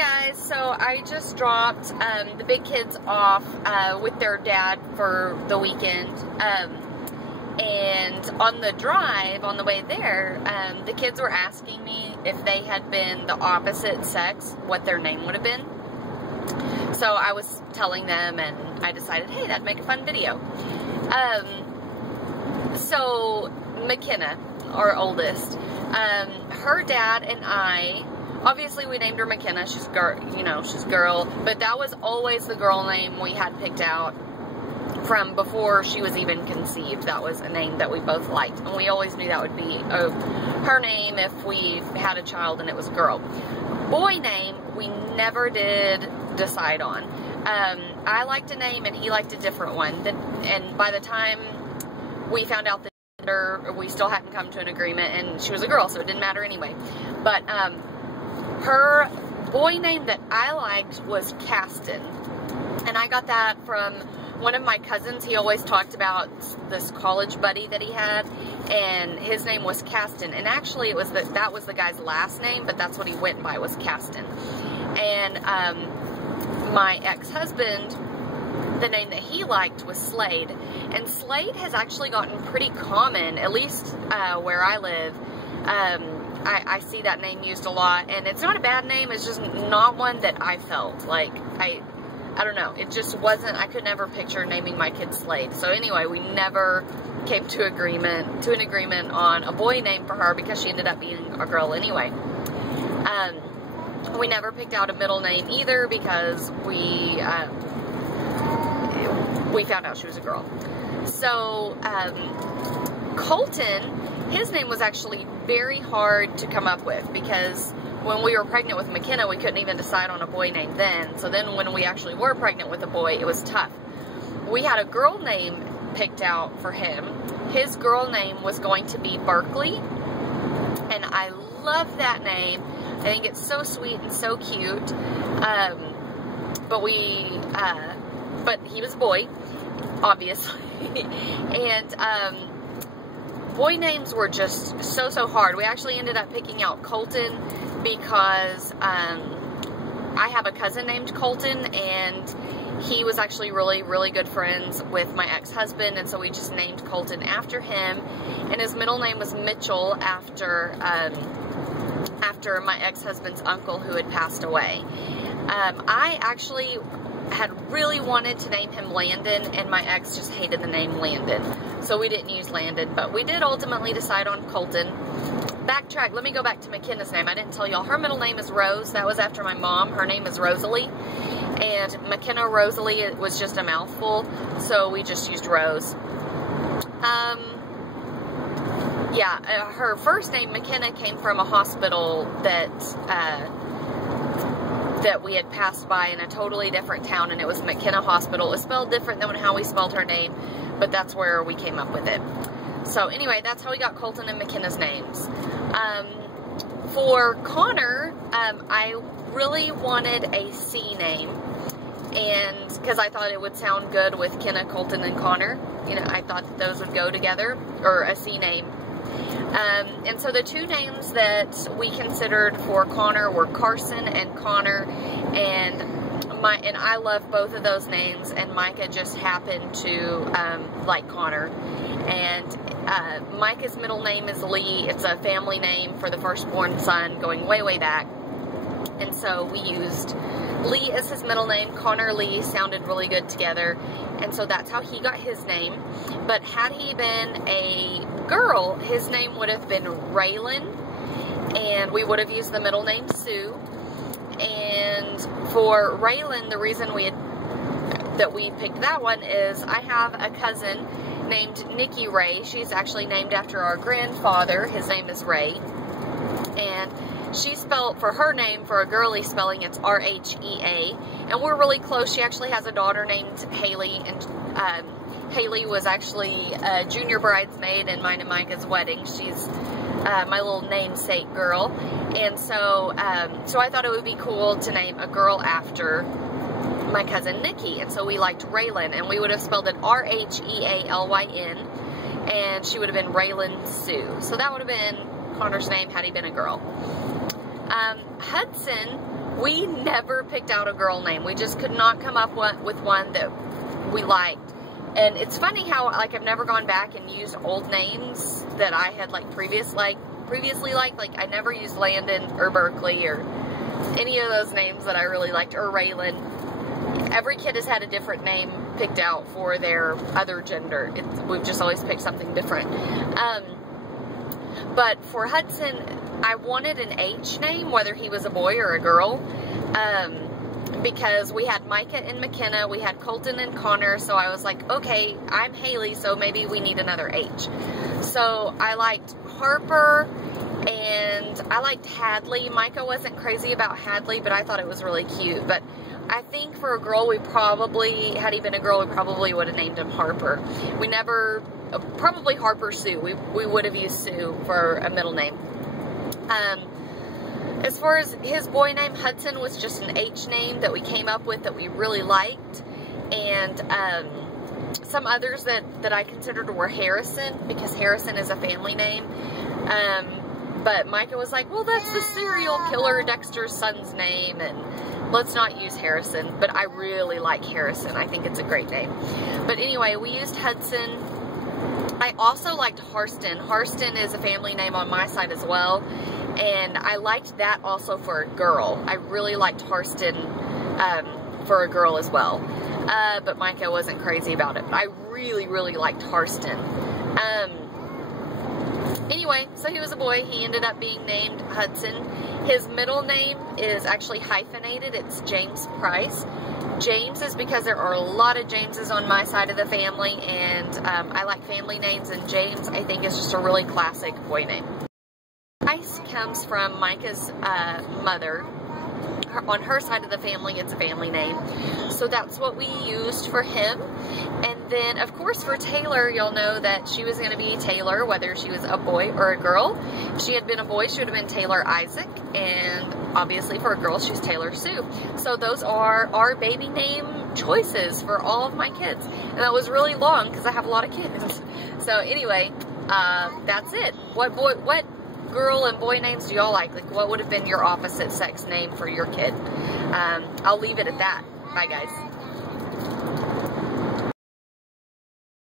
guys, so I just dropped the big kids off with their dad for the weekend, and on the drive, on the way there, the kids were asking me if they had been the opposite sex, what their name would have been. So I was telling them, and I decided, hey, that'd make a fun video. So McKenna, our oldest, her dad and I, obviously we named her McKenna. She's she's girl, but that was always the girl name we had picked out from before she was even conceived. That was a name that we both liked, and we always knew that would be her name if we had a child and it was a girl. Boy name, we never did decide on. I liked a name and he liked a different one, and by the time we found out the gender, we still hadn't come to an agreement, and she was a girl, so it didn't matter anyway. But her boy name that I liked was Caston, and I got that from one of my cousins. He always talked about this college buddy that he had, and his name was Caston, and actually it was that was the guy's last name, but that's what he went by, was Caston. And my ex-husband, the name that he liked was Slade, and Slade has actually gotten pretty common, at least where I live. I see that name used a lot, and it's not a bad name, it's just not one that I felt like. I don't know, it just wasn't, I could never picture naming my kid Slade. So anyway, we never came to an agreement on a boy name for her, because she ended up being a girl anyway. We never picked out a middle name either, because we found out she was a girl. So Colton, his name was actually very hard to come up with, because when we were pregnant with McKenna, we couldn't even decide on a boy name then. So then when we actually were pregnant with a boy, it was tough. We had a girl name picked out for him. His girl name was going to be Berkeley, and I love that name. I think it's so sweet and so cute. But he was a boy, obviously. And boy names were just so hard. We actually ended up picking out Colton because I have a cousin named Colton, and he was actually really good friends with my ex-husband, and so we just named Colton after him. And his middle name was Mitchell, after my ex-husband's uncle who had passed away. I actually had really wanted to name him Landon, and my ex just hated the name Landon, so we didn't use Landon, but we did ultimately decide on Colton. Backtrack, let me go back to McKenna's name. I didn't tell y'all, her middle name is Rose. That was after my mom. Her name is Rosalie, and McKenna Rosalie, it was just a mouthful, so we just used Rose. Yeah, her first name, McKenna, came from a hospital that we had passed by in a totally different town, and it was McKenna Hospital. It was spelled different than how we spelled her name, but that's where we came up with it. So anyway, that's how we got Colton and McKenna's names. For Connor, I really wanted a C name, and because I thought it would sound good with Kenna, Colton, and Connor. You know, I thought that those would go together, or a C name. And so the two names that we considered for Connor were Carson and Connor, and I love both of those names, and Micah just happened to like Connor. And Micah's middle name is Lee. It's a family name for the firstborn son going way back, and so we used Lee as his middle name. Connor Lee sounded really good together, and so that's how he got his name. But had he been a girl, his name would have been Raylan, and we would have used the middle name Sue. And for Raylan, the reason that we picked that one is I have a cousin named Nikki Ray. She's actually named after our grandfather. His name is Ray, and she spelled, for her name, for a girly spelling, it's R-H-E-A, and we're really close. She actually has a daughter named Haley, and Haley was actually a junior bridesmaid in mine and Micah's wedding. She's my little namesake girl, and so I thought it would be cool to name a girl after my cousin Nikki, and so we liked Raylan, and we would have spelled it R-H-E-A-L-Y-N, and she would have been Raylan Sue. So that would have been Connor's name had he been a girl. Hudson we never picked out a girl name. We just could not come up with one that we liked. And it's funny how, like, I've never gone back and used old names that I had, like, previously liked. Like, I never used Landon or Berkeley or any of those names that I really liked, or Raylan. Every kid has had a different name picked out for their other gender. We've just always picked something different. But for Hudson, I wanted an H name, whether he was a boy or a girl. Because we had Micah and McKenna, we had Colton and Connor, so I was like, okay, I'm Haley, so maybe we need another H. So I liked Harper, and I liked Hadley. Micah wasn't crazy about Hadley, but I thought it was really cute. But I think for a girl, had he been a girl, we probably would have named him Harper. We never, probably Harper Sue. We would have used Sue for a middle name. As far as his boy name, Hudson was just an H name that we came up with that we really liked. And some others that I considered were Harrison, because Harrison is a family name. But Micah was like, well, that's the serial killer Dexter's son's name, and let's not use Harrison. But I really like Harrison. I think it's a great name. But anyway, we used Hudson. I also liked Harston. Harston is a family name on my side as well. And I liked that also for a girl. I really liked Harston for a girl as well. But Micah wasn't crazy about it. But I really, really liked Harston. Anyway, so he was a boy. He ended up being named Hudson. His middle name is actually hyphenated. It's James Price. James is because there are a lot of Jameses on my side of the family, and I like family names, and James, I think, is just a really classic boy name. Price comes from Micah's mother. On her side of the family, it's a family name. So that's what we used for him. And then, of course, for Taylor, you'll know that she was going to be Taylor, whether she was a boy or a girl. If she had been a boy, she would have been Taylor Isaac. And obviously, for a girl, she's Taylor Sue. So those are our baby name choices for all of my kids. And that was really long because I have a lot of kids. So anyway, that's it. What girl and boy names do y'all like? Like, what would have been your opposite sex name for your kid? I'll leave it at that. Bye, guys.